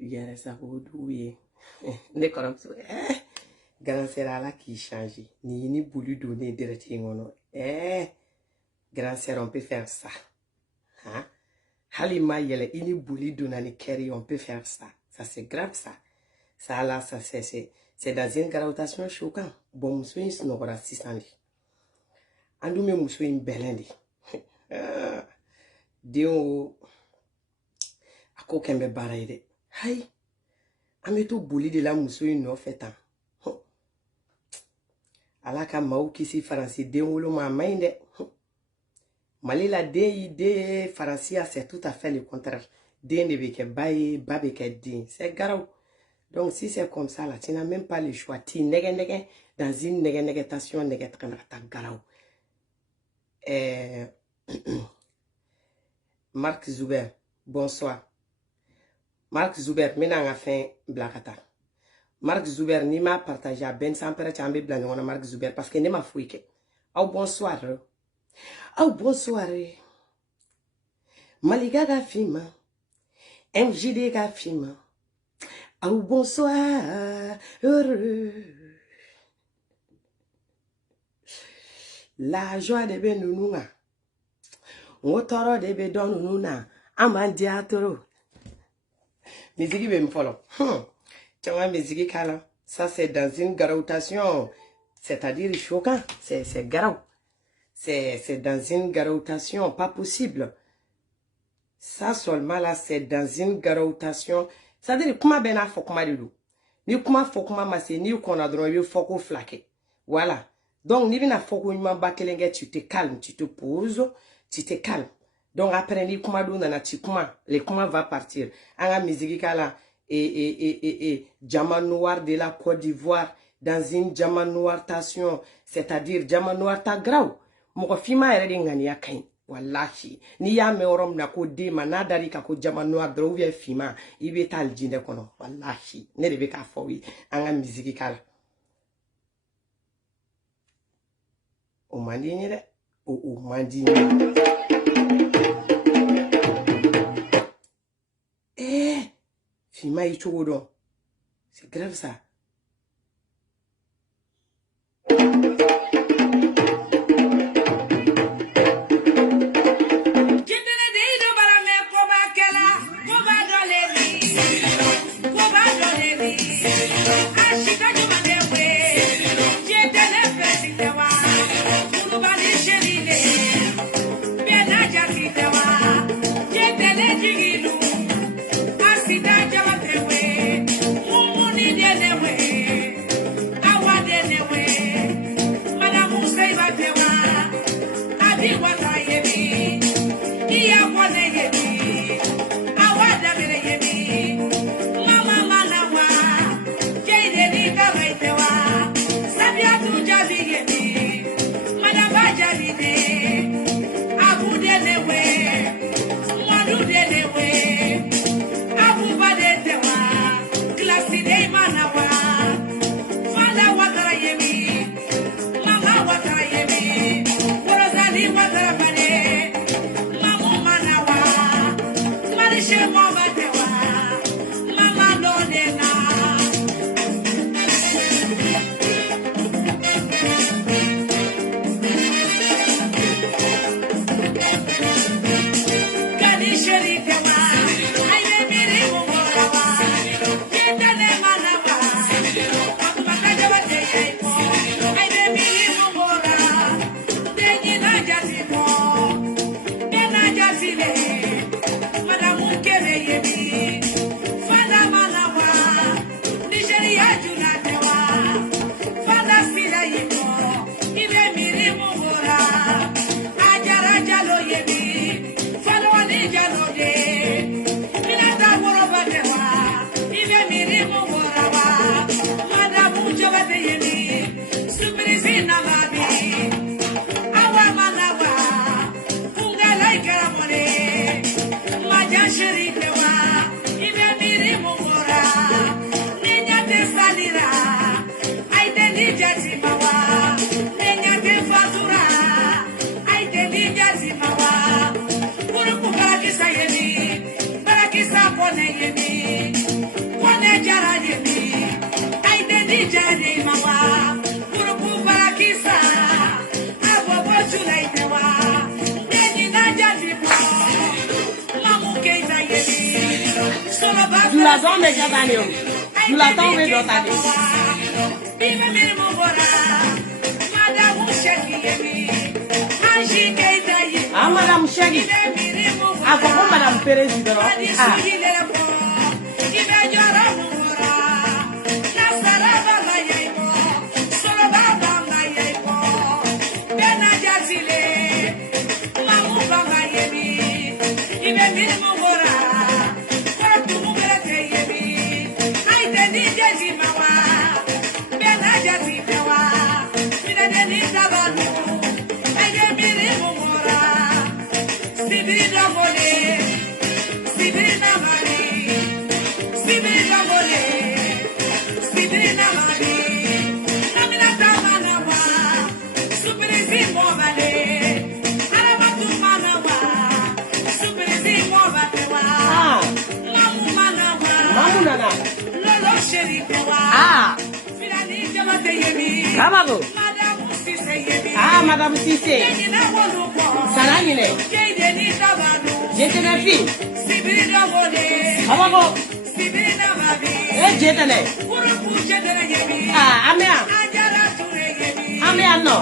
yɛrɛ sago du ye ne kɔrɔmuso grand sœur ala k'i changer ni ni bulu donner direct ngono grand sœur on peut faire ça hein hali ma yɛlɛ ini bulu donna ni kɛri on peut faire ça c'est grave ça là ça c'est dans une gravitation choquant bon muso in sunɔgɔra sisan de an dun bɛ muso in bɛlɛn de den a ko kɛn bɛ baara ye dɛ hayi an bɛ to boli de la muso in nɔfɛ tan ala ka maaw kisi faransi den wolo ma a man ɲi dɛ Mali la den y'i den faransi c'est tout à fait le contraire den de bɛ kɛ ba ye ba bɛ kɛ den c'est grave donc si c'est comme ça là tu n'as même pas le choix tu nɛgɛ dans une nɛgɛtation nɛgɛ ta garaw Mark Zuber bonsoir Mark Zuber mina nga fin blakata Mark Zuber ni ma partager à Ben Sampere chambe bla ngona Mark Zuber parce que ne ma fouike au bonsoir Maliga ga fima MJD ga fima au bonsoir la joie de benununga ngotoro de be donununa amandiatoro musique be mfolo tiens musique kala ça c'est dans une garotation c'est-à-dire choquant c'est garou c'est dans une garotation pas possible ça seulement là c'est dans une garotation c'est-à-dire kuma bena fokuma dilu ni kuma fokuma mase ni kona dron yo foko flaqué voilà donc ni bina foko nyuma bakelenge tu te calmes tu te poses tu te calmes donc après ni kuma do na ti kuma les kuma va partir anga musique kala et diamant noir de la Côte d'Ivoire dans une diamant noiretation c'est-à-dire diamant noir ta grau moko fima ere de ngani yakin wallahi ni ya me orom na ko de manadari ka ko diamant noir dro vie fima ibe tal jinde kono wallahi ne de be ka fowi anga musique kala o mandini de o mandini fima yi chodo c'est grave ça Asida jama tewe, mumuni de Jula don me jabani o. Jula don me do tadi. Ah, Madame Shaggy. Ah, comment Madame Président? Ah. Ah, Kamabo. Ah, Madame Cissé. Salamine. J'étais la fille. Kamabo. Eh, j'étais là. Ah, Amia. Amia, non.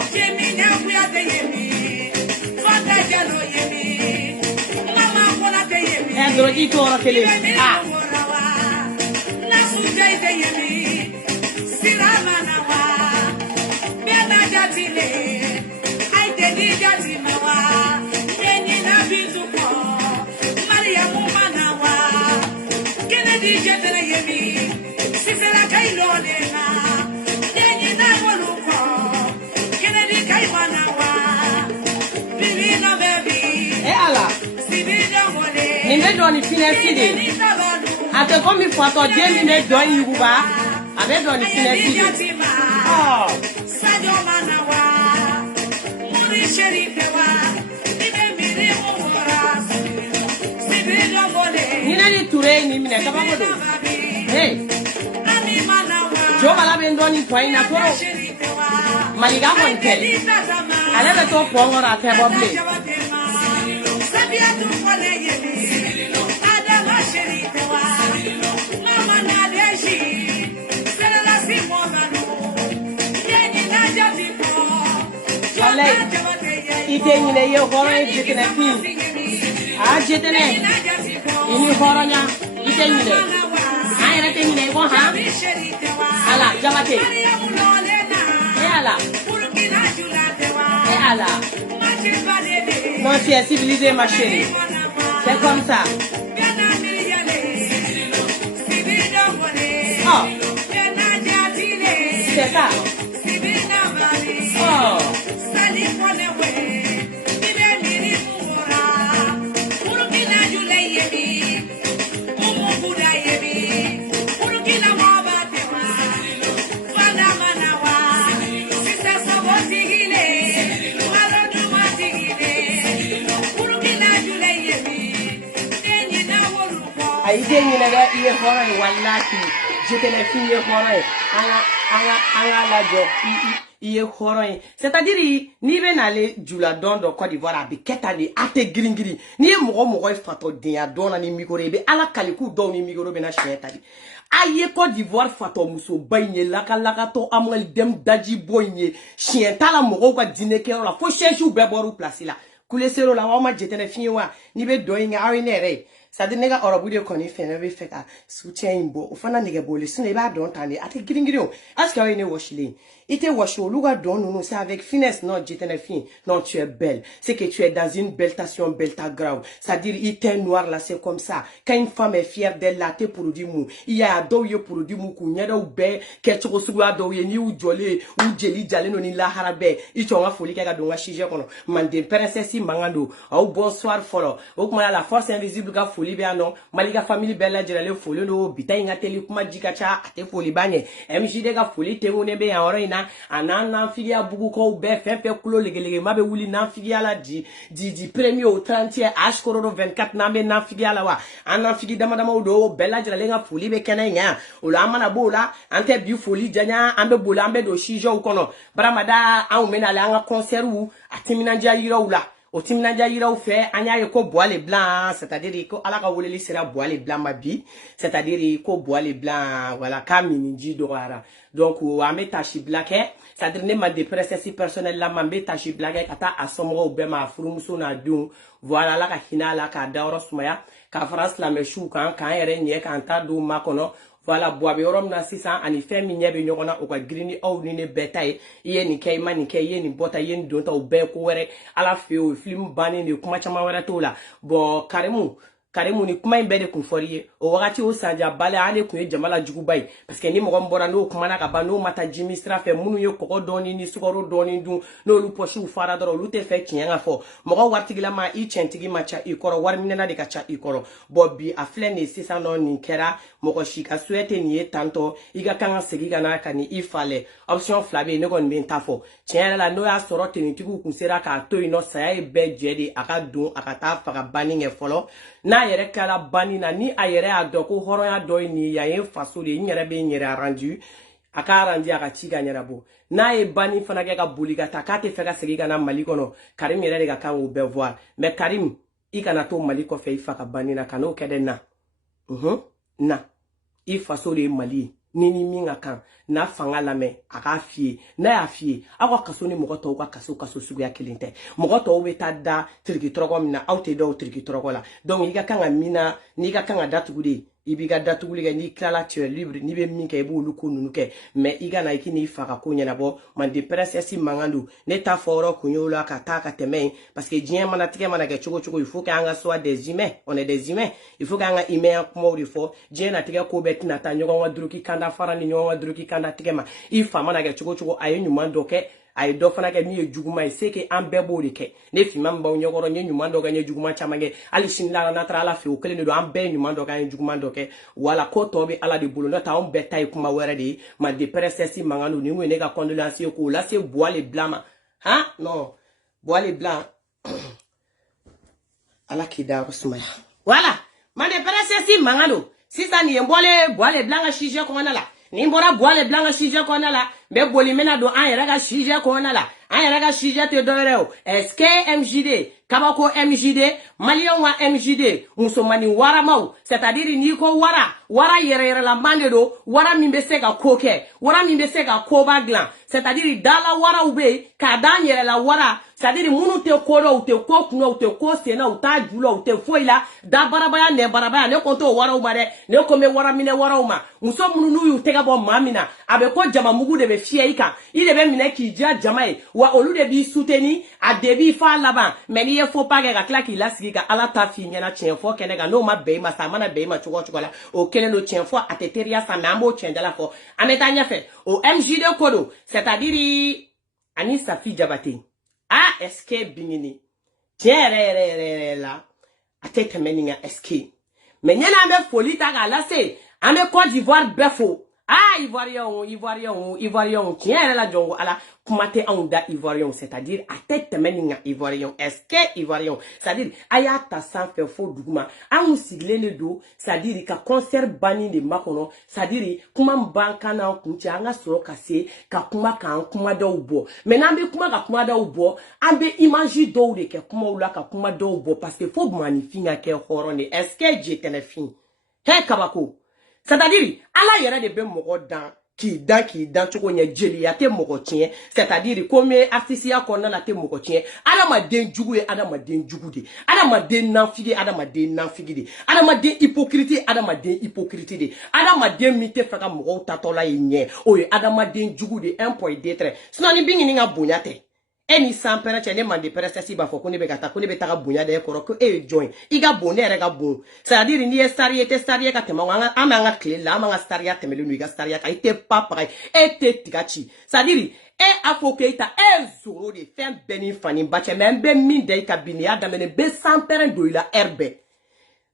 Eh, Drogi, tu auras fait ah. Ni finesse ate comme il faut attendre 10 minutes dans Yuba avec dans ni finesse oh ni nani touré ni mina kaba bodo hey jo bala ben doni point na to maliga monte ale be to pongora te boble ite nyine ye horo jetene fi a jetene ini horo nya ite nyine a yere te nyine ko ha ala jabate ala non tu es civilisé ma chérie c'est comme ça oh c'est ça oh aïe ni na ga iye horo wallahi j'étais la fille horo anga la jo iye horo c'est-à-dire ni be na le jula don do Côte d'Ivoire abi ketani ate gringiri ni mogo fato dia dona ni migoro be ala kaliku do ni migoro be na shetali aye Côte d'Ivoire fato muso bayne laka to amal dem daji boyne chien tala mogo ka dîner ke la fo chercher be boru place la kule sero la wa ma j'étais la fille wa ni be doinga awinere ça dit nega orobu de koni fene be feka soutien imbo ofana nega bole sune ba don tande ate gringiri o aska we ne washile ite washo luga don non c'est avec finesse non j'étais fille non tu es belle c'est que tu es dans une belle station belta grave ça dire ite noir là c'est comme ça quand une femme est fière d'elle là te produit mou il y a doye produit mou ku nyada ou be ke choko suga doye ni u jole u jeli jale no ni la harabe ito nga foli ka do nga chije kono mande princesse mangando au bonsoir folo o kuma la force invisible ka foli be anon malika famille bella jele foli no bitay nga tele kuma jikacha ate foli banye mj de ka foli te ngone be ya oro anana figia bugu ko be fefe kulo legelege mabe wuli na figia la di premier au 30e ashkororo 24 na be na figia la wa anan figi dama do bella jira lenga foli be kenanya o la mana bola ante bi foli janya ambe bola ambe do shijo kono baramada an mena la nga concert wu atimina ja yira ula o timinanja yiraw fɛ an y'a ye ko bois les blancs c'est-à-dire ko ala ka weleli sera bois les blancs ma bi c'est-à-dire ko bois les blancs voilà ka miniji dɔgɔyara donc an bɛ tâche bila kɛ c'est-à-dire ne ma dépressesi personnel la man bɛ tâche bila kɛ ka taa a somɔgɔw bɛɛ ma a furumuso n'a denw voilà ala ka hinɛ a la k'a dayɔrɔ sumaya k'a fara silamɛsiw kan k'an yɛrɛ ɲɛ k'an ta don ma kɔnɔ voilà bois bɛ yɔrɔ min na sisan ani fɛn min ɲɛ bɛ ɲɔgɔn na o ka girin ni aw ni ne bɛɛ ta ye i ye nin kɛ i ma nin kɛ i ye nin bɔ ta i ye nin don ta o bɛɛ ko wɛrɛ ala fɛ yen o ye film bannen de ye kuma caman wɛrɛ t'o la bon Karimu ni kuma in bɛɛ de kun fɔri ye o wagati o sanjabale ale kun ye jama la juguba ye parce que ni mɔgɔ min bɔra n'o kumana ka ban n'o ma taa jimi sira fɛ minnu ye kɔgɔ dɔɔni ni sukaro dɔɔni dun n'olu pɔsiw fara dɔrɔn olu tɛ fɛ tiɲɛ ka fɔ mɔgɔ waritigilama i cɛntigi ma ca i kɔrɔ wari minɛna de ka ca i kɔrɔ bon bi a filɛ nin ye sisan nɔ nin kɛra mɔgɔ si ka souhaité nin ye tantɔ i ka kan ka segin ka na ka ni i falɛ option fila bɛ yen ne kɔni bɛ n ta fɔ tiɲɛ yɛrɛ la n'o y'a sɔrɔ tenitigiw kun sera k'a to yen nɔ saya ye bɛɛ jɛ de a ka don a ka taa faga banni kɛ fɔlɔ n'a yɛrɛ kɛra banni na ni a yɛrɛ y'a dɔn ko hɔrɔnya dɔ ye nin ye yan ye faso de ye n yɛrɛ bɛ n yɛrɛ arrange a ka arrange a ka ci ka ɲɛnabɔ n'a ye banni fana kɛ ka boli ka taa k'a tɛ fɛ ka segin ka na Mali kɔnɔ Karim yɛrɛ de ka kan k'o bɛɛ voir mais Karim i kana to Mali kɔfɛ i fa ka banni na ka n'o kɛ dɛ na na i faso de ye Mali ye ni min ka kan n'a fanga lamɛn a k'a f'i ye n'a y'a f'i ye aw ka kaso ni mɔgɔ tɔw ka kaso suguya kelen tɛ mɔgɔ tɔw bɛ taa da tiriki-tɔrɔkɔ min na aw tɛ da o tiriki-tɔrɔkɔ la donc i ka kan ka min na n'i ka kan ka datugu de i b'i ka datuguli kɛ n'i tilala tu es libre n'i bɛ min kɛ i b'olu ko ninnu kɛ mais i ka na i k'i n'i fa ka ko ɲɛnabɔ mande princesse mankan don ne ta fɔ yɔrɔ kun y'o la ka taa ka tɛmɛ yen parce que diɲɛ mana tigɛ mana kɛ cogo cogo il faut qu'an ka soit des humains on est des humains il faut qu'an ka humain kumaw de fɔ diɲɛ natigɛ ko bɛɛ tɛna taa ɲɔgɔn ka duruki kanda fara ni ɲɔgɔn ka duruki kanda tigɛ ma i fa mana kɛ cogo cogo a ye ɲuman dɔ kɛ a ye dɔ fana kɛ min ye juguman ye c'est que an bɛɛ b'o de kɛ ne finman min b'aw ɲɛkɔrɔ n ye ɲuman dɔ kɛ n ye juguman caman kɛ hali sini la n'a taara ala fɛ o kelen de don an bɛɛ ye ɲuman dɔ kɛ an ye juguman dɔ kɛ wala ko tɔ bɛ ala de bolo n'o tɛ anw bɛɛ ta ye kuma wɛrɛ de ye mande princesse mankan don nin kun ye ne ka condoléance ye k'o lase bois les blancs ma han non bois les blancs ala k'i da yɔrɔ sumaya wala mande princesse mankan don sisan nin ye n bɔlen bois les blancs ka sujet kɔnɔna la ni bɔra bois les blancs ka sujet kɔnɔna la n bɛ boli n bɛna don an yɛrɛ ka sujet kɔnɔna la an yɛrɛ ka sujet tɛ dɔwɛrɛ o est-ce que MJD kabako MJD maliyɛnw ka MJD musomanin waramaw c'est-à-dire n'i ko wara yɛrɛyɛrɛlaman de don wara min bɛ se ka ko kɛ wara min bɛ se ka koba dilan c'est-à-dire dala waraw bɛ yen k'a d'an yɛrɛ la wara c'est-à-dire minnu tɛ ko dɔn u tɛ ko kunna u tɛ ko senna u t'a ju la u tɛ foyi la da barabaya nɛ barabaya ne ko t'o waraw ma dɛ ne ko n bɛ wara minɛ waraw ma muso minnu n'u y'u tɛgɛ bɔ maa min na a bɛ ko jamamugu de bɛ fiyɛ i kan i de bɛ minɛ k'i diya jama ye wa olu de b'i soutenir a de b'i f'a laban mais n'i ye faux pas kɛ ka tila k'i lasigi ka ala ta f'i ɲɛna tiɲɛ fɔ kɛnɛ kan n'o ma bɛn i ma sa a mana bɛn i ma cogo o cogo la o kelen don tiɲɛ fɔ a tɛ teriya sa mais an b'o tiɲɛ dala fɔ an bɛ taa ɲɛfɛ o MJD ko don c'est-à-dire ani Safi Jabate ah est-ce que binini tiɲɛ yɛrɛ la a tɛ tɛmɛ nin kan est-ce que mais ɲɛna an bɛ foli ta k'a lase an bɛ Côte d'Ivoire bɛɛ fo ah Ivoiriens tiɲɛ yɛrɛ la jɔn ko ala kuma tɛ anw da Ivoiriens c'est-à-dire a tɛ tɛmɛ nin kan Ivoiriens est-ce que Ivoiriens c'est-à-dire a y'a ta sanfɛ fo duguma anw sigilen de don c'est-à-dire ka concert banni de makɔnɔ c'est-à-dire kuma min b'an kan n'an kun cɛ an ka sɔrɔ ka se ka kuma k'an kumadaw bɔ mais n'an bɛ kuma ka kumadaw bɔ an bɛ image dɔw de kɛ kumaw la ka kuma dɔw bɔ parce que fo maanifin ka kɛ hɔrɔn de est-ce que jetɛnɛfin hɛ kabako c'est-à-dire ala yɛrɛ de bɛ mɔgɔ dan k'i dan cogo ɲɛ jeliya tɛ mɔgɔ tiɲɛ c'est-à-dire comme artisiya kɔnɔna la tɛ mɔgɔ tiɲɛ adamaden jugu ye adamaden jugu de adamaden nafigi ye adamaden nafigi de adamaden hypocrite ye adamaden hypocrite de adamaden min tɛ fɛ ka mɔgɔw tatɔla ye ɲɛ o ye adamaden jugu de un point deux traits sinon ni bin ɲini ka bonya tɛ e ni san pɛrɛn cɛ ne mande princesse b'a fɔ ko ne bɛ ka taa ko ne bɛ taga bonya da e kɔrɔ ko e ye jɔn ye i ka bon ne yɛrɛ ka bon c'est-à-dire n'i ye star ye tɛ star ye ka tɛmɛ an b'an ka tile la an b'an ka stariya tɛmɛlen don i ka stariya kan i tɛ pa paga e tɛ tiga ci c'est-à-dire e a fɔ k'e e zoro de fɛn bɛɛ ni fani ba cɛ mais n bɛ min da i ka bin n'i y'a daminɛ n bɛ san pɛrɛn don i la heure bɛɛ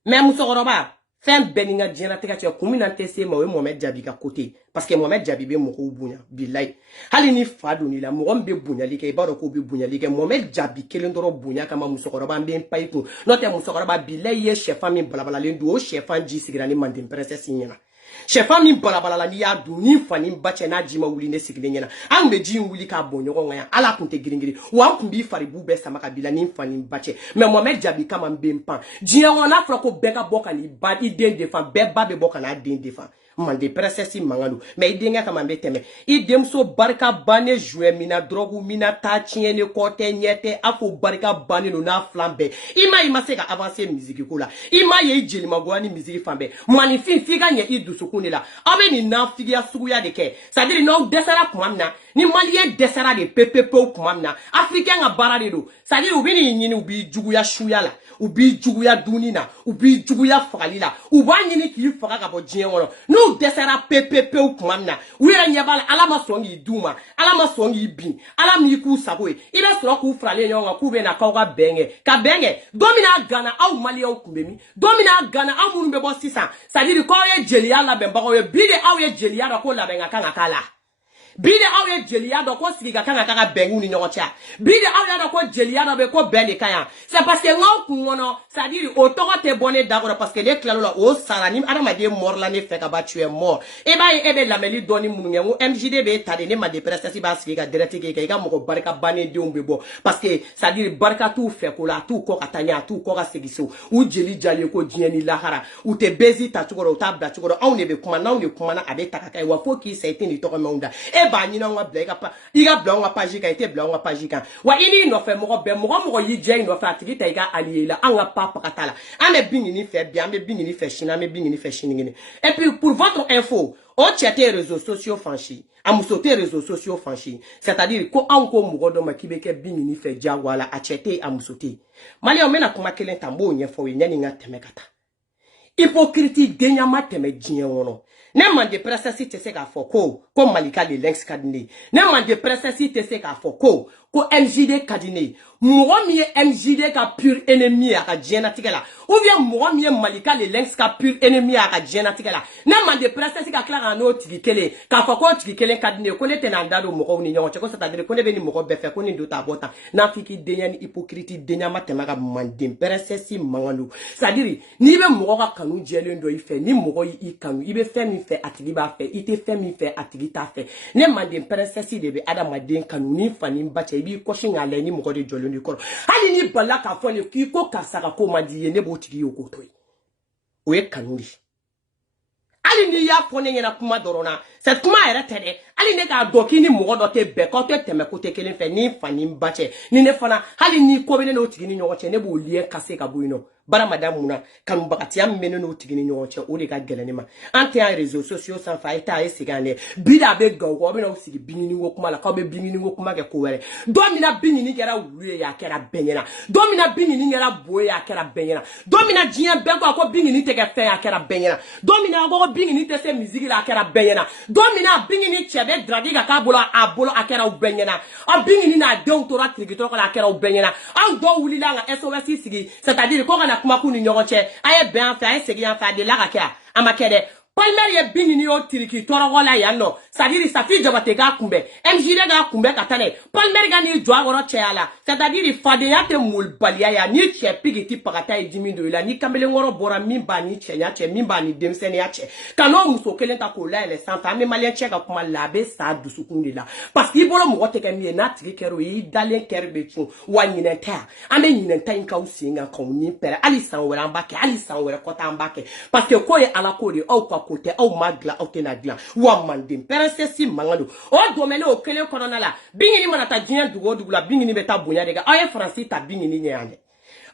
mais musokɔrɔba fɛn bɛɛ ni ka diɲɛlatigɛ cɛ kun min na tɛ se ma o ye Mohamed Jabi ka côté parce que Mohamed Jabi bɛ mɔgɔw bonya bilayi hali ni fa donn'i la mɔgɔ min bɛ bonyali kɛ i b'a dɔn k'o bɛ bonyali kɛ Mohamed Jabi kelen dɔrɔn bonya kama musokɔrɔba n bɛ n pa i kun n'o tɛ musokɔrɔba bilayi ye sɛfan min balabalalen don o sɛfan ji sigira ni mande princesse ɲɛna Chefan min balabala ni ya du ni fani bache na jima wuli ne sigile nyena an be ji wuli ka bonyo nga ala kunte giringiri wa kun bi fari bu be sama kabila ni fani bache mais Mohamed Jabi kama mbempan jiya wona fra ko beka boka ni ba i den defan be ba be boka na den defan mande presesi mangalo mais i denga kama mbeteme i demso barka bane jouer mina drogu mina ta tiene kote nyete afo barka bane no na flambe ima se ka avancer musique ko la ima ye jeli magwani musique fambe manifin figa nye i dusukuni la abe ni na figa suguya de ke ça dire no desara kumamna ni malien desara de pepepe kumamna africain nga bara de do ça dire ubini nyini ubi juguya shuya la ubi juguya dunina ubi juguya fagalila uba nyini ki faga ka bo jien wono no desara pepepe kumamna wira nyabala ala masongi duma ala masongi bin ala mi ku saboy ila soro ku frale nyonga ku be na ka benge domina gana au malien kumbemi domina gana amunu be bo sisa ça dire ko ye jelia la bemba ko ye bide au ye jelia da ko la benga kanga kala bide aw ye jelia do ko sigi ka kanga kaka bengu ni nyocha bide aw ya do ko jelia do be ko bende kaya c'est parce que ngaw kungono ça dire o to te bonne d'accord parce que les clalo la o sara ni adama de mort la ne fait ka ba tu es mort e ba e be la meli doni munu ngu MJD be tade ne ma de prestasi ba sigi ka direct ke ka moko barka bane de umbe bo parce que ça dire barka tout fait ko la tout ko katanya tout ko ka segiso u jeli jali ko dieni lahara u te bezi ta tukoro ta bla tukoro aw ne be kuma na ne kuma na abe takaka e wa fo ki saite ni to ko maunda ba ni na wa blega pa iga bla wa page ka ite bla wa page ka wa ini no fe mo be mo yi je no fa tigi ta iga aliela anga papa katala ame bingi ni fe bia me bingi ni fe china me bingi ni fe chiningini et puis pour votre info o chete réseaux sociaux franchi amusote réseaux sociaux franchi c'est-à-dire ko anko mugodo makibeke bingi ni fe jawala a chete amusote mali o mena kuma kelen tambo nyefo we nyani nga temekata hypocrite genya mateme jien wono ne man de presesi te se ka foko ko malika de links kadine ne man de presesi te se ka foko ko MJD kadine mo mi MJD ka pur ennemi aka jena tikela ou bien mo mi malika de links ka pur ennemi aka jena tikela ne man de presesi ka klara no tikele ka foko tikele kadine ko ne tenanda do mo ko ni nyon ko c'est-à-dire ko ne be ni mo ko be fe ko ni do ta bota na fiki denya ni hypocrite denya matema ka man de presesi mangalo c'est-à-dire ni be mo ka kanu jele ndo ife ni mo ko yi kanu ibe fe mi fait atigi ba fait ite fait mi fait atigi ta fait ne mandem princesse de be adama den kanu ni fani bache bi ko shinga le ni mo ko de jolo ni ko ali ni bala ka fo le ki ko kasaka ko madi ne bo tigi yoko toy o ye kanu di ali ni ya fo ne na kuma dorona c'est kuma era tede ali ne ka doki ni mo do te be ko te teme ko te kelen fe ni fani bache ni ne fana ali ni ko be ne no tigi ni nyoche ne bo lie kase ka buino bara madame muna kan bakati am meno no tigini nyoche o de ka gelani ma ante en réseaux sociaux sans faita e sigane bida be gawo be no sigi binini wo kuma la ka be binini wo kuma ke ko were domina binini kera wuye ya kera benyena domina binini kera boye ya kera benyena domina jien be ko binini te ke fe ya kera benyena domina go binini te se musique la kera benyena domina binini chebe dradiga ka bolo abolo akera benyena o binini na doctorat trigito ko la kera benyena an do wuli la nga SOS sigi c'est-à-dire ko kuma kuni nyogoche aye ben fa aye segi fa de la rakia amakede palmer ye binini o tiriki torogola ya no c'est-à-dire ça fi jabate ga kumbe MJD ga kumbe katane palmer ga ni joa goro cheala c'est-à-dire fade ya te mul balia ya ni che pigiti pagata e jimindo ila ni kamele ngoro bora mimba ni chenya che mimba ni demsene ya che kano muso kelen ta ko la ele santa me malien che ga kuma labe sa dusukundi la parce que bolo mo wote ka mi na tiri kero yi dalen kerbe tu wa nyine ta ame nyine ta inka usinga ko ni pere ali san wera mbake ali san wera kota mbake parce que ko ye ala ko de au kote au magla au tenagla wa mandim perensesi mangalo o domene o kele korona la bingini manata jien dugo dugula bingini beta bonya dega aye francis ta bingini nyande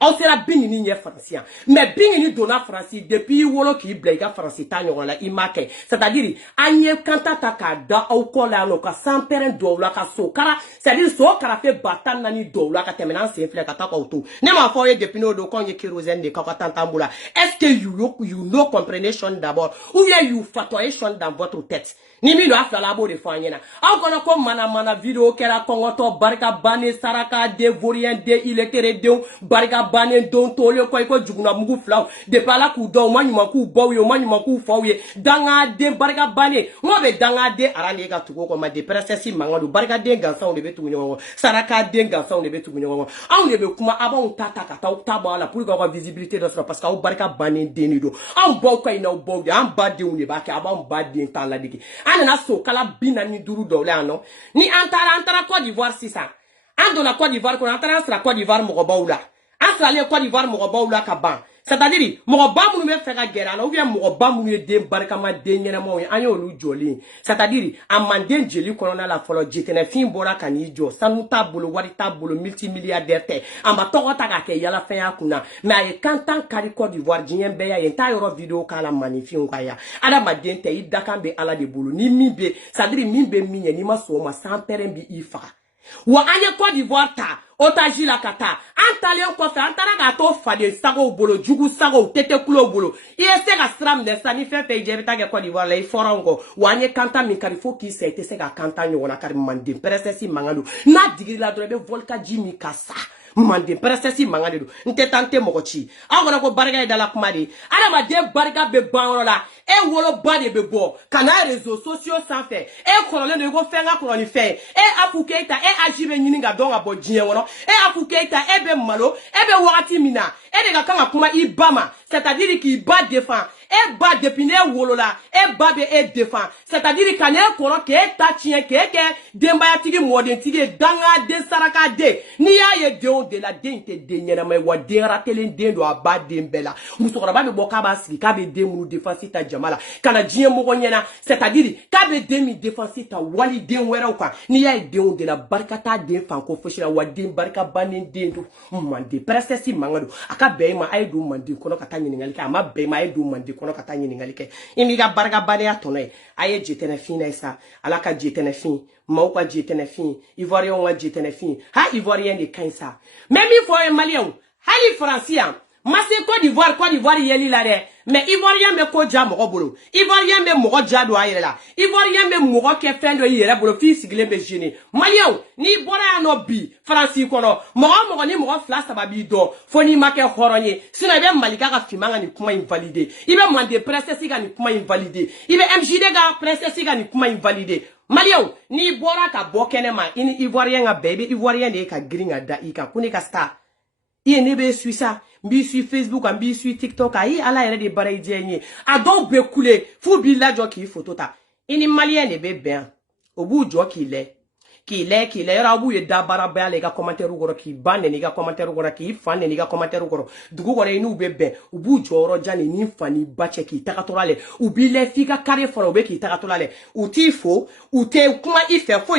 aw sera bingini nye francien mais bingini dona francis depuis wolo ki blega francis ta nyola imake c'est-à-dire anye kantata ka da aw kola no ka samperen dowla ka sokara c'est-à-dire sokara fe batan nani dowla ka temena se fle ka ta ko to ne ma foye depuis no do konye kérosène de ka tantambula est-ce que you know comprehension d'abord ou you fatoyation dans votre tête ni mi do afla labo de fanyena aw kono ko mana video kera kongoto barka bane saraka de vorien de ilekere de barka banen don tole ko ko juguna mugu flaw de pala ku do manyuma ku bowe manyuma ku fawye danga den barka bane ngo be danga de arani ka tugo ko ma de presesi mangadu barka de gansa on de be tugu nyongo saraka de gansa on de be tugu nyongo aw ne be kuma abon tata ka ta ba la pour ko visibilité do parce que aw barka banen denido aw bo ko ina bo de am ba de on ne ba ka abon ba de tan la digi anana so kala binani duru do le ano ni antara Côte d'Ivoire 600 an donna Côte d'Ivoire ko antara sera Côte d'Ivoire mo bawla asra le Côte d'Ivoire mo bawla ka ban c'est-à-dire mo ba mu be fe ka gera la ou bien mo ba mu de barka ma de nyena mo anyo lu joli c'est-à-dire amande jeli korona la folo jitene fin bora kani jo sanu tabolo wari tabolo multimilliardaire te amba to ta ka ke yala fe yakuna mais ay kantan kari Côte d'Ivoire jinyen be ya enta yoro video kala magnifique ngaya ada madente idakambe ala de bolo ni mibe c'est-à-dire mimbe minye ni maso ma sans perembi ifa wa anya Côte d'Ivoire ta otaji la kata antale ko fe antara ga to fade sago bolo jugu sago tete kulo bolo iese ga stram de sani fe fe je beta ke Côte d'Ivoire la iforongo wa anya kanta min kari fo ki se te se ga kanta nyona kari mande presesi mangalo na digiri la drobe volka jimi kasa mande presesi mangalo nte tante mokochi awona ko barga da la kuma de ala ma de barga be banro la e wolo ba de be bo kana réseaux sociaux sans fait e kolole ne go fenga koloni fait e afukeita e ajibe nyininga donga bo jien wono e afukeita e be malo e be wakati mina e de ga kanga kuma ibama c'est-à-dire qui ba défend e ba dépine wolo la e ba be e défend c'est-à-dire kana e koro ke ta chien ke demba ya tigi moden tigi danga de saraka de ni ya ye de on de la dente de nyana mai wa de ratelen de do aba de mbela musokora ba be boka ba siki ka be de mu défense ta jamala kana jien mo nyana c'est-à-dire ka be de mi défense ta wali de wera kwa ni ya de on de la barkata de fanko foshira wa de barka banen de do mande presesi mangado aka be ma ay do mande kono kata nyiningali ka ma be ma ay do mande kono kata nyiningali ke imiga barka bane ya tono aye jetene fin esa alaka jetene fin mauka jetene fin ivoirien wa jetene fin ha ivoirien de kansa même il faut un malien hali français Masse Côte d'Ivoire yeli la de mais ivoirien me ko ja mo bolo ivoirien me mo ja do ayela la ivoirien me mo ke fendo yele bolo fi sigile be jeni malien ni bora no bi franci kono mo ni mo flas sababi do foni make horonye sino be malika ka fimanga ni kuma invalidé ibe mande princesse ga ni kuma invalidé ibe MJD ga princesse ga ni kuma invalidé malien ni bora ka bokene ma ini ivoirien ga baby ivoirien de ka gringa da ika kuni ka star iye ne be suisa mbi sur Facebook mbi sur TikTok ayi ala yere de bare jenye adon be coulé fu bi la jo ki photo ta ini malien ne be ben obu jo ki le yora obu ye da bara ba le ga commentaire goro ki bande ni ga commentaire goro ki fan ni ga commentaire goro dugu goro inu be ben obu jo ro jani ni fani bache ki takatolale ubi le figa carré foro be ki takatolale uti fo ute kuma ife fo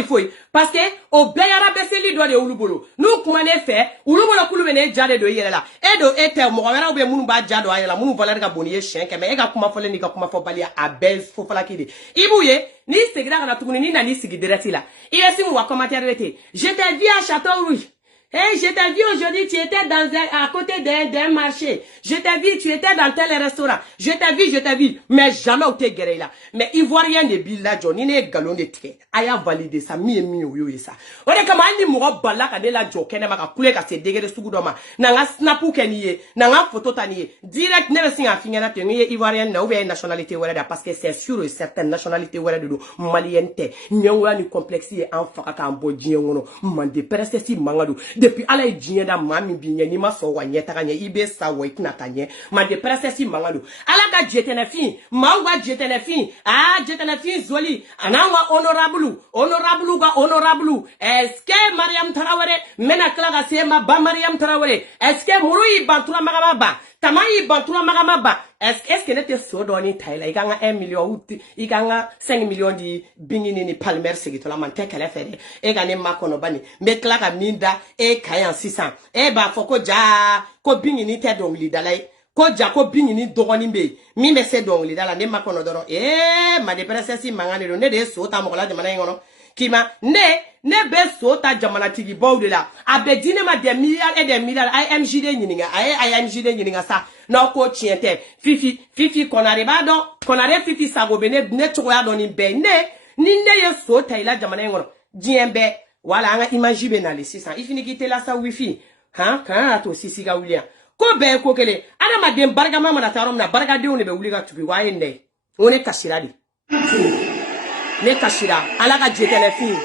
parce que o be yara be seli do de ulubolo nu kuma ne fe ulubolo kulube ne jade do yele la edo ete mo wera be munu ba jado ayela munu valer ga boniye shenke me e ga kuma fole ni ga kuma fo balia abel fo fala kidi ibuye ni segira na tuguni ni na ni sigi direct la iesi mu wa commentaire rete je t'ai vu à Château Rouge. Hey, je t'ai vu aujourd'hui, tu étais à côté d'un marché. Je t'ai vu, tu étais dans tel restaurant. Je t'ai vu. Mais jamais où t'es guéri là. Mais ivoirien de Billa Johnny n'est galon de té. Aya validé ça, mi yo ça. On est comme un numéro bala quand la jo kene maka kule ka se dégere sugudoma. Nanga snapu keniye, nanga photo taniye. Direct ne singa fingana te niye ivoirien na ouvert nationalité wala parce que c'est sûr et certaine nationalité wala de maliente. Nyonga ni complexi en faka ka mbodji ngono. Mande presse si mangadu. Depuis ala idjien da mami binye ni maso wanye takanye ibe sa wait na tanye ma de princesse mangalo ala ga jetene fin ma wa jetene fin jetene fin zoli ananga honorable est-ce que Mariam Traoré mena klaga sema ba Mariam Traoré est-ce que murui bantura magaba tamai bantura magaba est-ce que n'était so doni taila iganga 1 million ou iganga 5 millions di bingini ni palmer sigito la mante kala fere e gane makono bani me klaga minda e kayan 600 e ba foko ja ko bingini te don lidalai ko ja ko bingini dogoni be mi me se don lidala ne makono doro ma de princesse mangane do ne de so ta mo la de mana ngono kima ne be so ta jamana tigi baw de la abedine ma des milliards et des milliards IMJD nyininga IMJD nyininga sa na ko tiente fifi konare fifi sago bene ne choya doni be ne ye so ta ila jamana ngono jiembe wala anga image be na le 600 ifini kite la sa wifi ha kana to sisi ga wuliya ko be ko kele ana ma dem barga mama na tarom na barga de one be wuli ga tubi waye ne one kashira di ne kashira ala ga jetele fi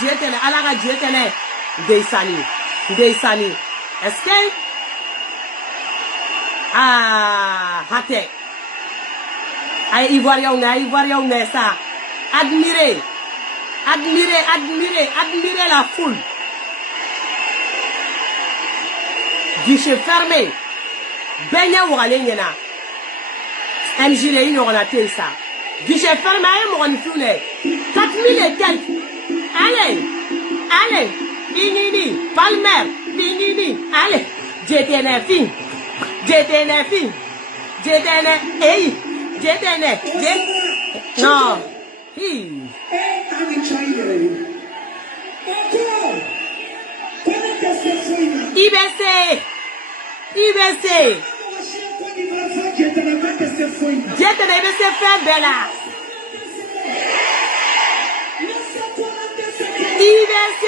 jetele ala ga jetele deisani est-ce que hate ay ivoirien ça admirez la foule guichet fermé benya wale nyena MJ le ino on a fait ça guichet fermé ay mo on fule 4000 et quelques allez Binini Palmer Binini allez JTN non IBC fait bella IBC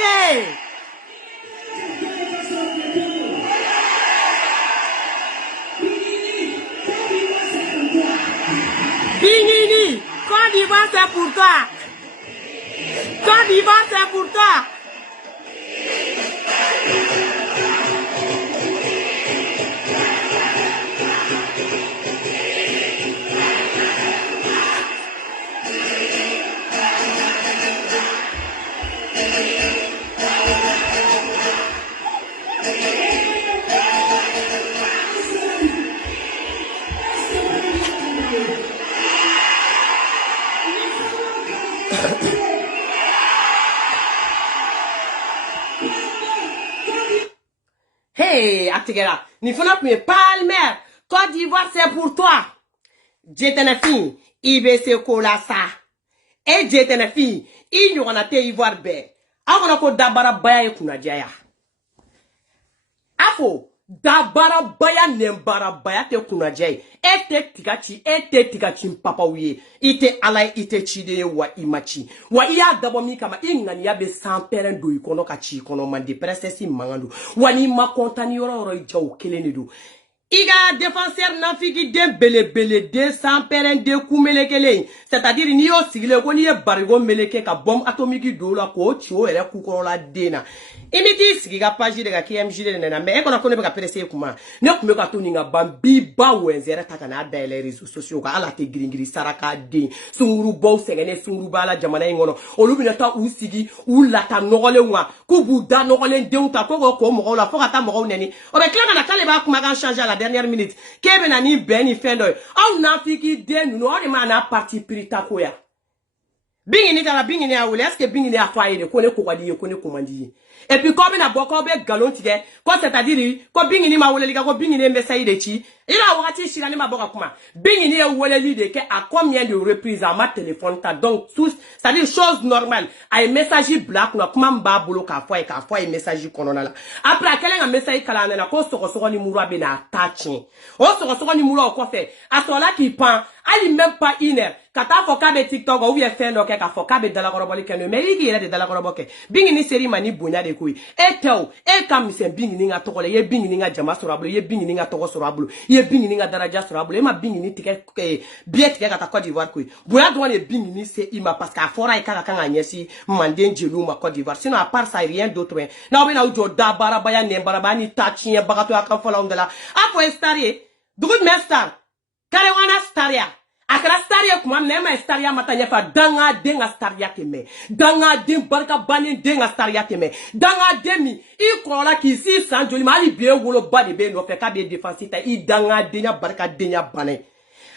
Binini, Côte d'Ivoire c'est pour toi. Côte d'Ivoire c'est pour toi. Hey, Atigera, ni fona pour Palmer, Côte d'Ivoire c'est pour toi. JTNFI, IBC Kolasa. Et JTNFI, il y aura un Ivoire bé. Avant qu'on dabara baya et kunadjaya. Afo, dabara baya nembara baya te kunadjaya. Ete tigachi mpapa uye. Ite alay ite chide wa imachi. Wa iya dabomi kama ingani yabe samperen do ikono kachi ikono mandi presesi mangandu. Wani makontani yoro jau kelenidu. Iga défenseur nafiki de bele de samperen de kumelekele. C'est-à-dire ni yo sigile ko ni ye barigo meleke ka bombe atomique do la ko chio ere kukoro la dena. Imiti sigiga page de ga KMJ de na me ekona kono be ka presse kuma. Ne kume ka toni nga bambi ba wenzere tata na da les réseaux sociaux ka ala te gringiri saraka de. Sunguru bo segene sunguru bala jamana ngono. Olubina ta usigi u lata nogole wa. Ku buda nogole de uta ko mo la fo ka ta mo neni. O be kla na kale ba kuma ga changer la dernière minute. Kebe na ni beni fendo. Au nafiki de no o ma na parti pirita koya. Bingini tala bingini a wule est-ce que bingini a faye de kone kokadi kone komandi. Et puis comme na boko be galon tige ko c'est-à-dire ko bingini ma wule liga ko bingini message de chi ila wakati shirani ma boka kuma bingini e wule li de ke à combien de reprises à ma téléphone ta donc tous c'est-à-dire chose normale ay message black na kuma mba bolo ka foi message konona la après quel un message kala na ko soko ni muru be na attaching o soko ni muru ko fait à cela qui prend ali même pas une heure kata foka be TikTok ou bien fait donc ka foka be dala koroboli kenu mais il y a de dala koroboke bingini série mani bonya de koy etew e kam se bingini nga tokole ye bingini nga jama sorablo ye bingini nga toko sorablo ye bingini nga daraja sorablo e ma bingini tike biet ke kata Côte d'Ivoire koy boya do ne bingini c'est ima parce que fora e kaka kanga nyesi manden jelu ma Côte d'Ivoire sinon à part ça rien d'autre na obe na ujo da bara baya ne bara bani tachie bagato aka fola ondela apo estarie dugud mestar kare wana staria akara staria kuma nema staria matanya fa danga denga staria keme danga den barka bani denga staria keme danga demi I kola ki si san joli mali bien wolo ba de be no fe ka be défensita I danga denya barka denya bane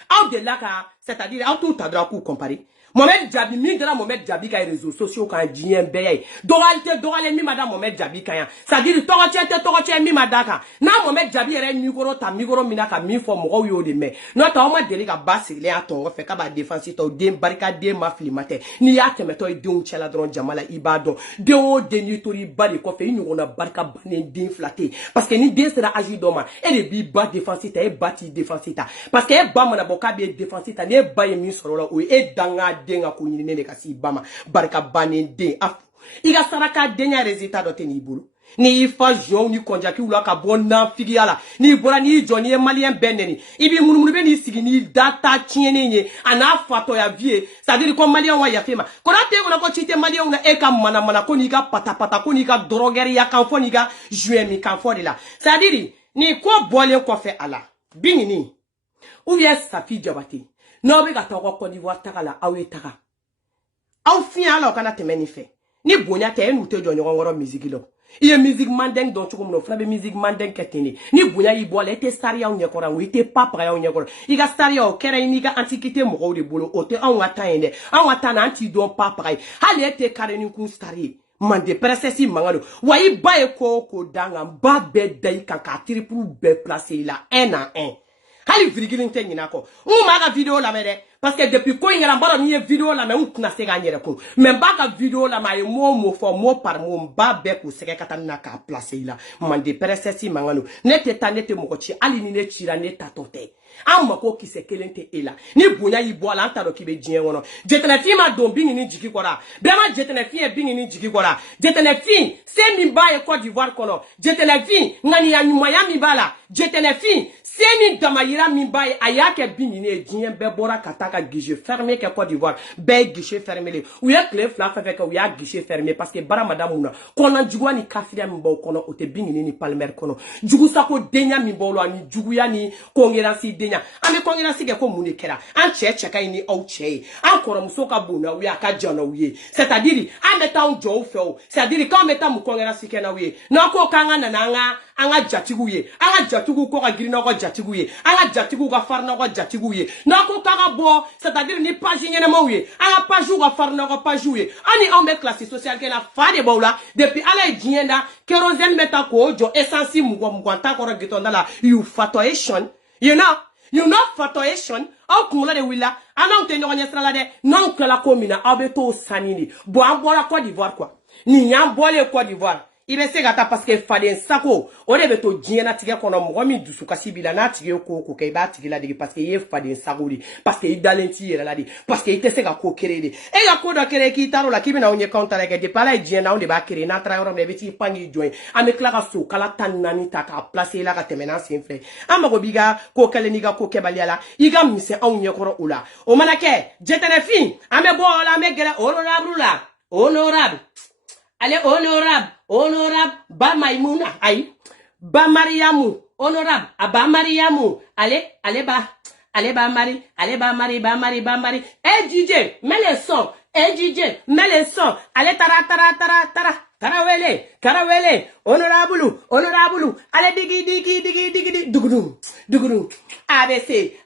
au de là ka c'est-à-dire au tout adra ku comparer Mohamed Djabi, mi de la Mohamed Djabi qui a les réseaux sociaux quand djien beye. Dorale mi madame Mohamed Djabi kaya. Ça dit toroche mi madaka. Na Mohamed Djabi ere migoro ta migoro minaka mi fo mo yo de me. No ta o ma deli ka basi le aton fe ka ba défense to dem barika de ma flimate. Ni ya teme to de chela dron jamala ibado. De o de ni tori bari ko fe ni na barika banen din flaté parce que ni den sera agi doma e de bi ba défense ta e bati défense ta parce que e ba mana boka bi défense ta ne ba ye mi soro la o e danga denga ko nyine ne ka si bama barika banen den afu iga saraka denya résultat do teni bulu ni fa jo ni konja ki wula ka bona figiala ni bora ni joni e malien beneni ibi munumunu be ni sigi ni data tiene nye ana fato ya vie ça veut dire ko malien wa ya fema ko na te ko chite malien na e ka mana ko ni ka pata ko ni ka droguerie ya kan fo ni ka jouer mi kan fo de la ça veut dire ni ko bolé ko fe ala bingini ou bien Safi Diabaté no be ka to ko Côte d'Ivoire takala awe taka aw fi ala kana temeni fe ni bonya te nu te jonyo ngoro musique lo iye musique mandeng don chuko mno flabe musique mandeng keteni ni bonya yi bole te staria onye kora wi te papa ya onye kora iga staria o kera ni ga antiquité mo ko de bolo o te an wata ende an wata na anti don papa ai hali te kare ni kun stari mande presesi mangalo wayi bae ko danga ba be dai kan ka triple be placer la 1 à 1 hali virgule te nyina ko o ma ga video la mede parce que depuis ko ngara mbaro ni video la me ukuna se ga nyere ko me ba ga video la ma mo fo mo par mo ba be ko se ka na ka placer la mande presesi mangalo nete tanete mo ko chi ali ni ne chira ne tatote amako ki se kelente ela ni bonya yi bo ala antaro ki be jien wono jetene fi ma don bingi ni jiki kora bema jetene fi e bingi ni jiki kora jetene fi se mi ba e Côte d'Ivoire kono jetene fi ngani ya nyuma ya mi bala jetene fi se ni damayira mi ba e ayake bingi ni jien be bora kataka guichet fermé ke Côte d'Ivoire be guichet fermé le ou ya clé fla fa fait que ou ya guichet fermé parce que bara madame una kono jugwa ni kafira mi bo kono o te bingi ni palmer kono jugu sako denya mi bo lo ni jugu ya ni kongeransi ame kongina sige ko muni kera an cheche kai ni au che an koro muso ka bona wi aka jana wi c'est-à-dire ame ta on jo feo c'est-à-dire quand meta mu kongina sike na wi na ko kanga na nga anga jatigu ye anga jatigu ko ka girina ko jatigu ye anga jatigu ka farna ko jatigu ye na ko kanga bo c'est-à-dire ni page ngene mo wi anga page ka farna ko page ye ani on met classe sociale ke na fa de bola depuis ala jienda kerosene meta ko jo essence mu ko ta ko gitonda la you fatoation you know fatoation au kungla de willa anon te nyonya sala de non que la commune abeto sanini bo ambola Côte d'Ivoire quoi ni nyambole Côte d'Ivoire ibe se gata parce que fade sako o de beto jiena tige kono mo mi dusu kasibila na tige ko ke ba tige la de parce que ye fade sako di parce que idalenti yera la di parce que ite se ga ko kerede e ga ko do kere ki taro la kibi na onye counter la de pala jiena on de ba kere na tra yorum de beti pangi join ame kla so kala tanani ta ka placer la ka temena sin frère amago biga ko kele ni ga ko ke baliala iga mise onye koro ula o manake jetene fin ame bo la me gele honorable allez honorable ba Maimouna aïe ba Mariamou honorable ba Mariamou allez ba Mari eh DJ mets les sons allez Karawele honorable allez digi dugudum ABC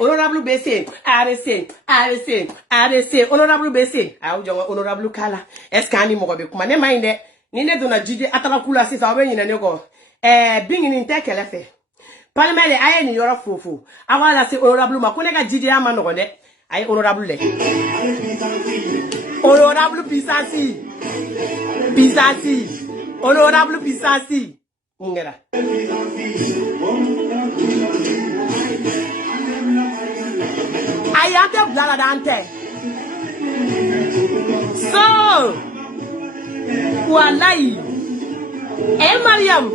honorable BC ABC honorable BC aw jonga honorable kala est-ce que ani mo be kuma ne minde ni ne dona jiji atala kula sisa obe nyina ne ko bingi ni ntekele fe palmele aye ni yoro fofu awala se honorable ma kone ka jiji ama no ne ay honorable le honorable Pisasi honorable Pisasi ngera ayante blala dante so wallahi Mariam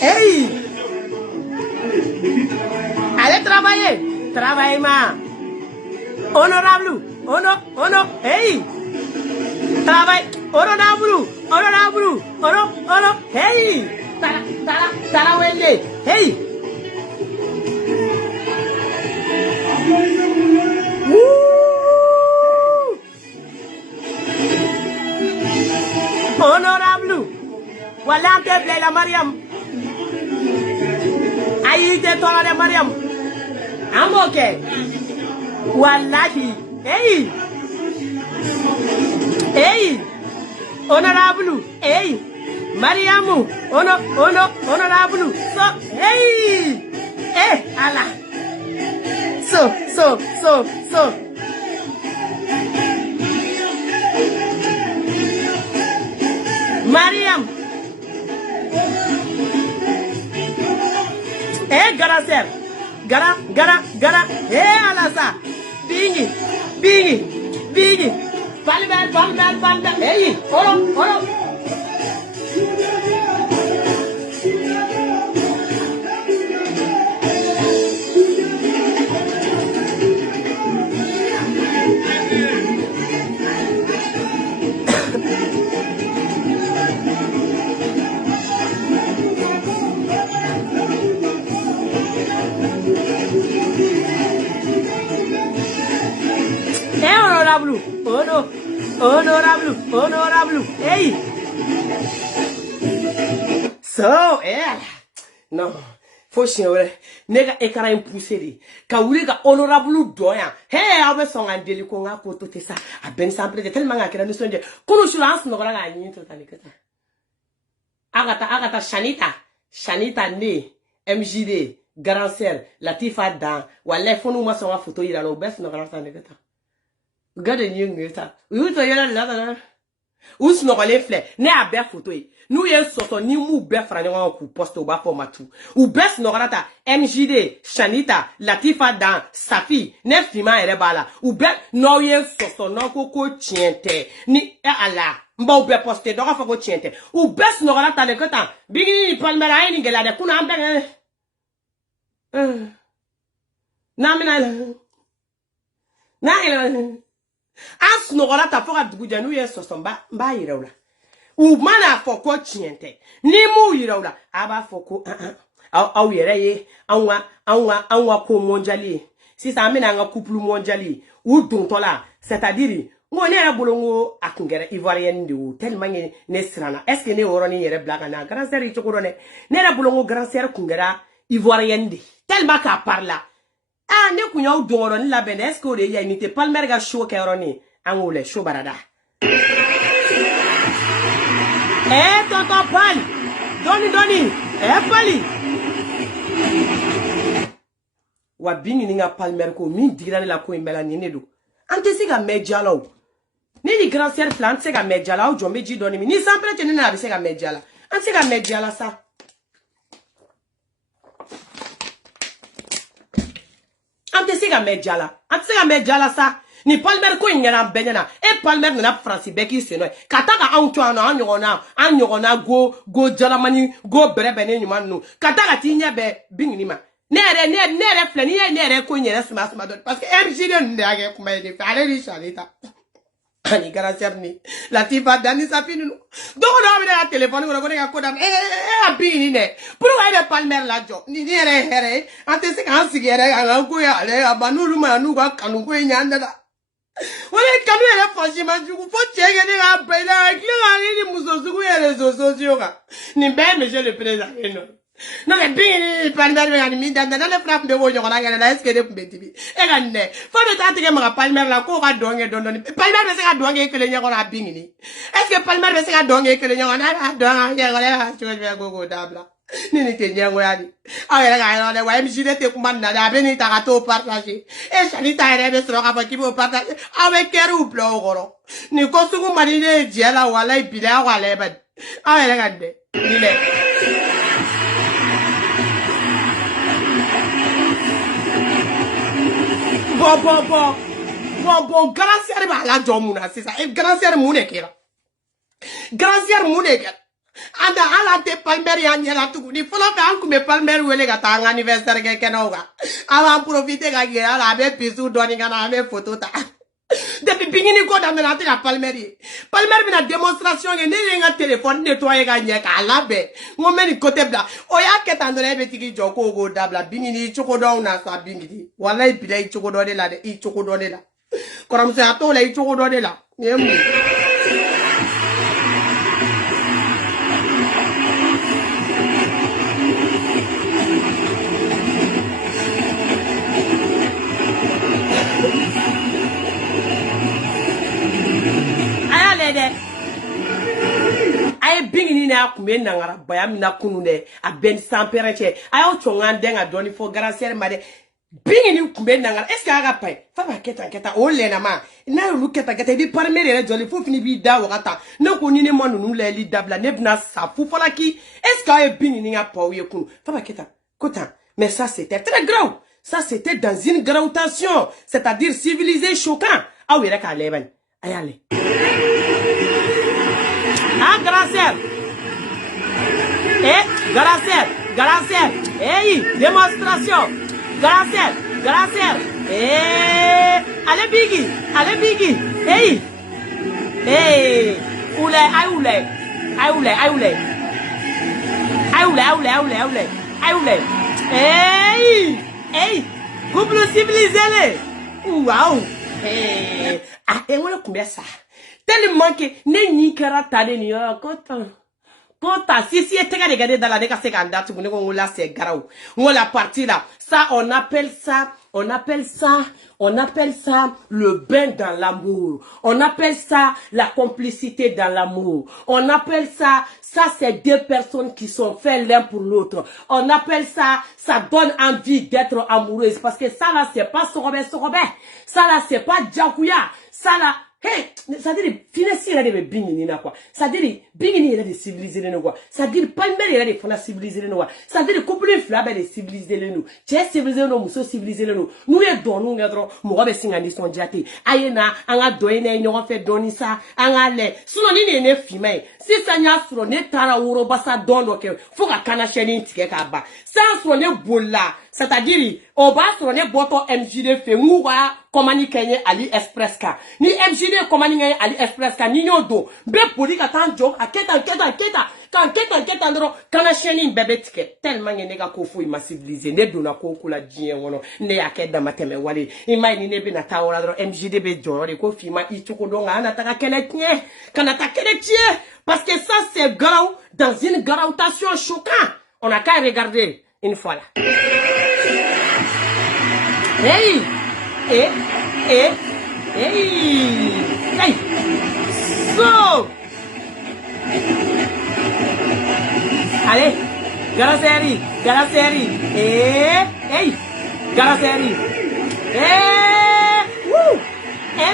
hey allez travailler ma honorable hey travail honorable hey tara wele hey honorable wala te la Mariam ayi te tola de Mariam I'm okay. Wallahi. Hey. Hey. Honorable. Hey. Mariamu. Honorable. So, hey. Hey, Allah. So. Mariam. Hey, Garaser. Gara. Hey, Alasa. Bingi. Palmer. Hey, hold. Honorable. Hey. So, no. Faut chier, nega ekara impoussé. Ka honorable doya. Hey, abe son un délit qu'on a pour tout ça. A ben sempre tellement à qu'elle ne songe. Qu'on se lance no la gagne tout à l'écart. Agata Shanita ne MJD Garancer Latifa dan wala fonu ma son photo ira no best no granta negata. Gade ni ngeta. Uto yela la. Us no le fle ne a be photo yi. Nou ye soto ni mu be fra nwa ku post o ba formatu. U best no granta MJD Shanita Latifa dan Safi ne fima ere bala. U be no ye soto no ko tiente ni ala. Mba ou be poste do fa ko tiente. U best no granta de kota. Bigi palmera ni gela de kuna ambe. As no gora ta fora duguja nu ye sosomba ba yirawla u mana foko chiente ni mu yirawla aba foko au yere ye anwa ko mondiali si ça amena nga couple mondiali u dontola c'est-à-dire ngo ne ra bolongo akungere ivoirienne de ou tellement ne srana est-ce que ne oroni yere blaga na grand sœur yi chokoro ne ra bolongo grand sœur kungera ivoirienne de tellement qu'à par là. Ah, ne kunya u dongoro ni la bene esko de ya ni te palmer ga show ke roni angole show barada. Tonton Paul. Doni. Pali. Wa bini ni nga palmer ko min digirani la ko imbela ni nedo. Ante siga medjala o. Ni grand sœur flan siga medjala o jombe ji doni mi. Ni sample tene na bi siga medjala. Ante siga medjala sa. Ante siga medjala sa. Ni palmer ko ingena benyana. E palmer na France beki seno. Kataka ancho na anyogona go jalamani go brebene nyumanu. Kataka tinya be bingini ma. Nere flani nere ko nyere sma don parce que MJD ndage kuma ide fale ri Shanita. Ani Garancer ni Latifa dani sapinu. Donc on a mis la téléphone on a kodam abini ne. Pourquoi il palmer la jo? Ni here ante se kan sigere an ko ya le abanulu ma nu ga kanu ko nyanda da. Wale kanu ele fashima jugu fo chege ni ga bela kila ni musozugu ya réseaux sociaux ga. Ni be monsieur le président non. Non mais bien palmer me ani mi dan na le frappe de wo nyona ga na est-ce que de mbetibi. E ga ne. Fo de ta tege ma palmer la ko ga donge dondoni. Palmer be se ga donge ke le nyako na bingini. Est-ce que palmer be se ga donge ke le nyako na donga ya ga tu vais go dabla. Ni te nyango yani. Awere ga no wa MJD te kuma na da be ni ta ga to partager. E Shanita ere be sro ga fa ki bo partager. Awe keru blo goro. Ni ko sugu mari ne jela wala ibila wala ba. Awere ga de. Ni le. Bon, Garancer ba la jomuna c'est ça. Et Garancer mune kera. Garancer mune kera. Anda ala te palmer ya nyela tuku ni folo fa anku me palmer wele ga tanga anniversaire ke kenoga. Ala profiter ga gira la be pisu doni kana be photo ta. Depuis bingini ko da mena te ga palmer yi. Palmer bina démonstration ke ne nga téléphone nettoyer ga nyeka ala be. Ngomeni côté bla. Oya ke tandore be tiki joko go dabla bingini choko do na sa bingini. Wala ibile i choko do de la de i choko do de la. Koram se ato la i choko do de la. Yemu. ya kumbe nangara baya mina kununde a ben sans pereche ayo chonga denga doni fo grandeur made bingi ni kumbe nangara est-ce que aga pay fa ba keta o lena ma na lu keta bi parmere re joli fo fini bi da wakata na ko ni ne mo nunu le li dabla ne bna sa fu fola ki est-ce que ay bingi ni nga pa ye kunu fa ba keta kota mais ça c'était très grave ça c'était dans une grautation c'est-à-dire civilisé choquant ah oui rek aleban ayale ah grandeur grandeur hey démonstration grandeur allez bigi hey oulé hey couple civilisé waouh ah et on combien ça tellement que n'est kera tade ni Kota, si était regardé dans la décasse candidate, on l'a c'est garou. On la partie là. Ça, on appelle ça le bain dans l'amour. On appelle ça la complicité dans l'amour. On appelle ça c'est deux personnes qui sont faites l'un pour l'autre. On appelle ça donne envie d'être amoureuse. Parce que ça là, c'est pas Sorobé. Ça là, c'est pas Djakouya. Ça là, hey, ça dit finesse il a des bingini na quoi. Ça dit bingini il a des civilisés nous quoi. Ça dit palmer il a des fona civilisés nous quoi. Ça dit couple flab des civilisés nous. Chez civilisés nous muso civilisés nous. Nous y don nous ngadro mo be singani son diate. Ayena anga doine nyo fait doni ça anga le. Suno ni ne fimai. Si ça nya suro ne tara wuro basa dondo ke faut ka kana cheni tike ka ba. Ça suro ne bolla. C'est-à-dire, on va sur les boutons MJD fait mouva, comment ni kenye Ali Express ka. Ni MJD comment ni Ali Express ka, ni nyodo. Be poli ka tan joke, a keta ndro, kana cheni bebe tike. Tellement ye nega kofu ima civilisé, ne dona koku la djien wono, ne akeda mateme wale. Ima ni nebe na taola dro, MJD be joro, kofi ima ichuko donga, anataka kene tnie, kanata kene tnie. Parce que ça c'est grave, dans une grautation choquante. On a qu'à regarder. Une fois là. Hey! So! Allez! Garaseri! Hey! Garaseri! Woo!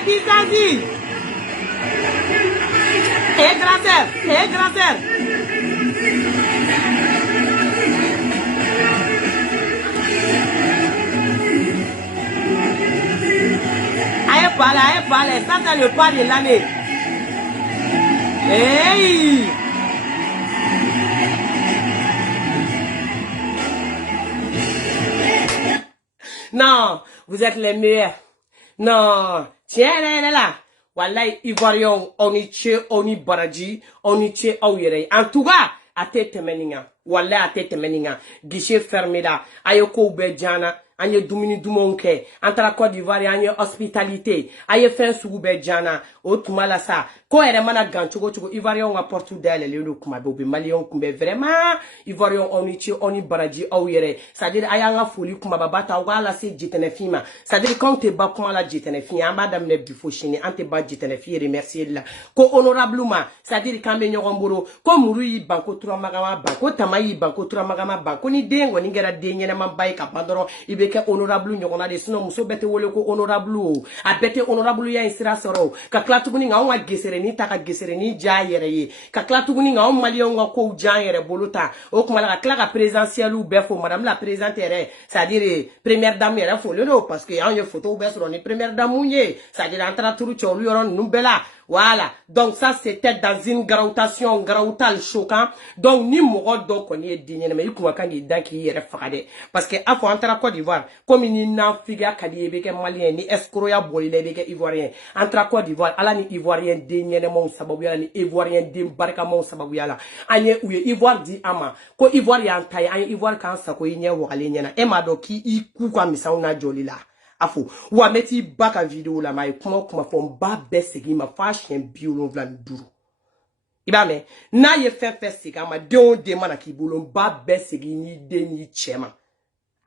Bizazi! Grasser! Allez, ça c'est le pas de l'année. Hey! Non, vous êtes les meilleurs. Non, tiens, là. Wallahi, Ivoirion, on y tue, on y baradji, on y tue, on y En tout cas, à tête meninga. Wallahi, à tête meninga. Guichet fermé là. Ayoko Bedjana. Anye dumini dumonke, antara Côte d'Ivoire, anye hospitalité, aye fin soube djana, otumala sa, ko ere mana ganchogo chogo, Ivoirion a portu d'elle, le kuma bobe, Malion kumbe vraiment, Ivoirion oni baradji, yere, c'est-à-dire ayanga foli kuma babata, wala se jitene fima, c'est-à-dire quand te ba kuma la jitene fima, madame ne bifo chine, ante ba jitene fi, remercier la, ko honorablement, c'est-à-dire quand me nyoromboro, ko muru banko tura magama banko, tamayi banko tura magama banko, ni dengo, ni ngera denye na mambaye kapandoro, ibe que honorable nyogona de sino muso bete wole ko honorable a bete honorable ya insira soro ka klatuguni nga on gesere ni taka gesere ni jaayere yi ka klatuguni nga on malion nga ko jaayere boluta o kuma la klaka présidentielle ou befo madame la présidente c'est-à-dire première dame era fo le parce que en photo be soro ni première dame munye c'est-à-dire entra turu cholu yoron numbela. Voilà. Donc ça, c'était dans une grautation, grautal choquant. Donc, ni mouro donc on y est digné, mais il faut qu'on y ait qui est frade. Parce que, à fois, entre la Côte d'Ivoire, comme il n'y a figa kadibeke malien, ni escroya bolibeke ivoirien. Entre la Côte d'Ivoire, ala ni ivoirien digné de mon sababouya, ni ivoirien d'imbarka mon sababouya. Anye ouye, ivoire di ama. Ko ivoire y taille, anye ivoire kan sa ko yinye walinyana. Ema do ki i kukwa misauna jolila. Afo wa meti baka video la mai kuma fon ba besegi ma fa chien biolon vlan duru iba me na ye fe sega ma de on de mana ki bolon ba besegi ni de ni chema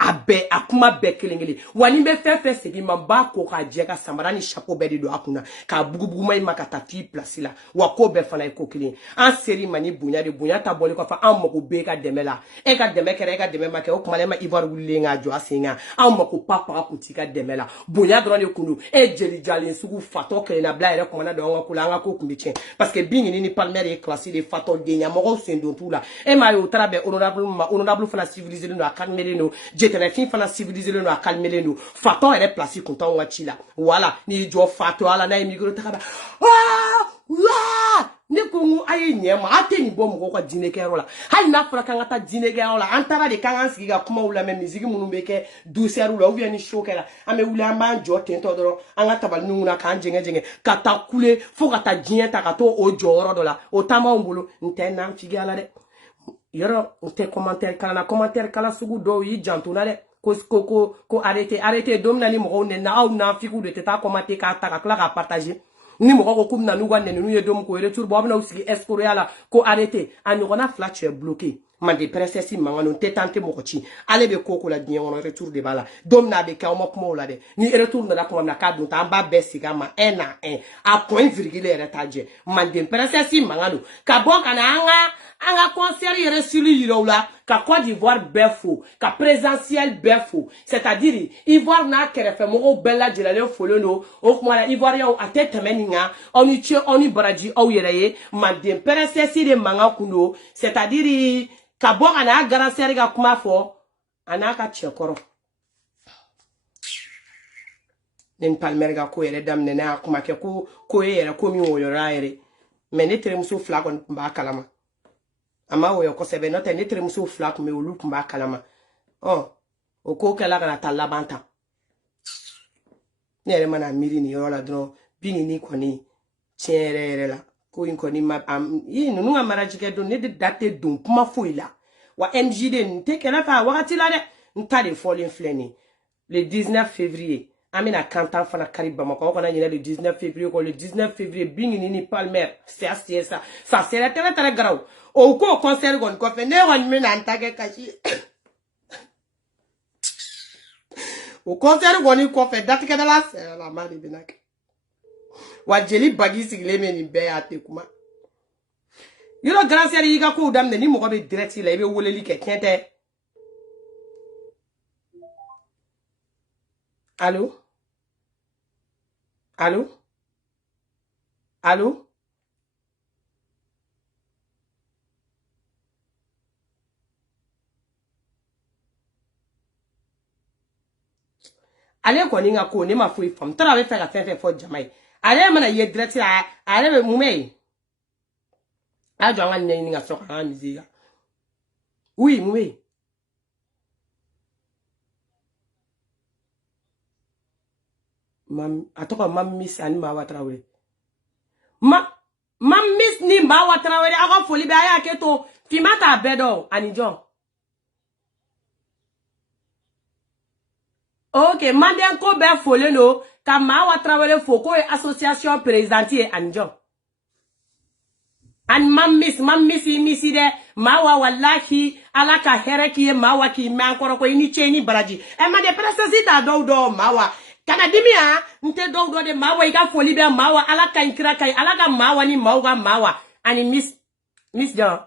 Abe akuma be kelengele wani be fe segi mamba ko ka jeka samara ni chapeau be do akuna ka bugubugu mai makata fi place la wa ko be fana ko kelen an seri mani bunya ta boli ko fa an mako be ka demela e ka deme kere e ka deme make o kuma le ma ivoire wulle nga jo asinga an mako papa ko ti ka demela bunya dron ne kundu e jeli jali sugu fato kele na bla ere kuma na do nga kula nga ko kumbi chen parce que bingi ni palmer e classé de fato de nya moko sendo tout la e ma yo trabe honorable fana civilisé no akalmele no fin fana civilisé no akalmele no fato ere place content wati la voilà ni jo fato ala na imigro takaba ne ko ayi nyema ate ni bom ko dine ke rola hay na fura kan ata dine ke rola antara de kan ansi ga kuma wula me musique munu be ke douceur wula ou bien ni show ke la ame wula ma jo tento doro anga tabal nu na kan jenge kata kule fo kata dine ta kato o joro do la o tama mbulu ntena figala de yoro te commentaire kala sugu do yi jantuna de ko arrêtez domna ni mo ne na au na fiku de ta commenter ka ta ka la partager ni mo ko kum na nu wan ne nu ye dom ko retour bo na usigi escroc yala ko arrêtez ani rona flat tu es bloqué mande princesse mangano te tante mo ko ci ale be ko la bien on retour de bala dom na be ka mo ko la de ni retour na ko na ka do ta ba be siga ma 1 à 1 a point virgule retaje mande princesse mangano ka bo kana anga concert yere suli yirola ka Côte d'Ivoire befo ka présentiel befo c'est-à-dire Ivoire na kerefe mo bella jelale folono o kuma la Ivoirien o atetemeninga oni che oni baraji o yereye mande princesse de manga kuno c'est-à-dire ka bo kana grand seri ga kuma fo anaka chekoro nen palmerga ko yere damne na kuma ke ko yere ko mi wo yora yere mais ne tere muso fla kon ba kalama ama wo ko sebe no te ne tere muso fla ko me olu ba kalama oh o ko kala kana talabanta ne re mana miri ni yola dro bini ni koni chere la ko in koni ma yi nu nga mara jike do ne de date dum kuma foila wa NGD nte kena fa wakati la de nta de falling fleni le 19 février amina kantan fana kariba mako ko na nyina le 19 février ko le 19 février bingi ni palmer c'est ça c'est très grave o ko concert gon ko fe ne gon mi na ntage kashi o concert gon ko fe date ke la la mali binak wa jeli bagi sigle me ni be ate kuma yoro grand seri yiga ko dam ne ni mo ko be direct la be woleli ke kente allô allô allô ale ko ni nga ko ni ma foi fam tara be fega fefe fo jamai ale mana ye direct la ale be mumei a jo nga ni nga so ka musique oui mumei mam atoko mam miss ani ma watrawre mam miss ni ma watrawre aga foli be aya keto fimata bedo ani jo ok, manden ko be fole no, ka ma wa travele foko e association présidentielle anjo. An misi de, ma wa wallahi, ala ka here ki ma wa ki me ankoro ko ini cheni baraji. E ma de presesi da do ma wa. Kana dimi ha, nte do de ma wa iga foli be ma wa, ala ka inkira kai, ala ka ma wa ni ma wa. Ani miss John.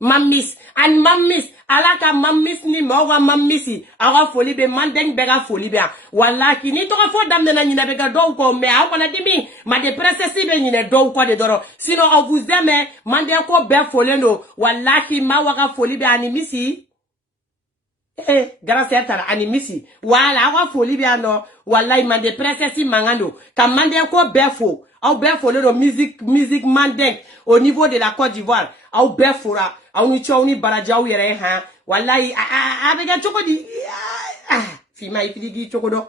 Mamis and mamis alaka mamis ni moga mamisi awa foli be mandeng bega foli be wallahi ni to fo damne na nyina bega do ko me a kona dimi ma de princesse be nyina do ko de doro sinon on vous aime mande ko be foleno wallahi ma waga foli be ani misi grâce à ta ani misi wala awa foli be no wallahi mande princesse mangano ka mande ko be fo au be foleno musique mandeng au niveau de la Côte d'Ivoire au be fora au ni chawni barajaw yere ha wallahi abega chokodi fima ifigi chokodo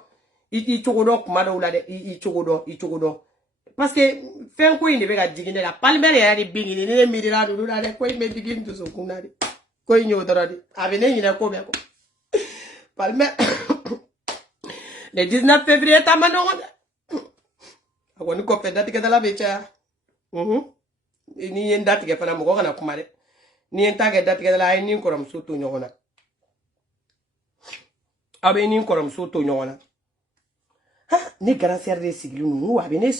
iti chokodo kuma do la de i chokodo parce que fen ko inde bega digine la palmer ya di bingini ne midira do la de ko me digin to so kuna de ko nyo dara de abene nyina ko be ko palmer le 19 février tamano agoni ko fe date ke dala becha ni yen date ke fana mo ko kana kuma de ni enta ke date ke dala ni ko ram sutu nyona Abe ni kɔrɔmuso to ɲɔgɔn na. Ha, ne grand sœur de sigilen nu wa be ne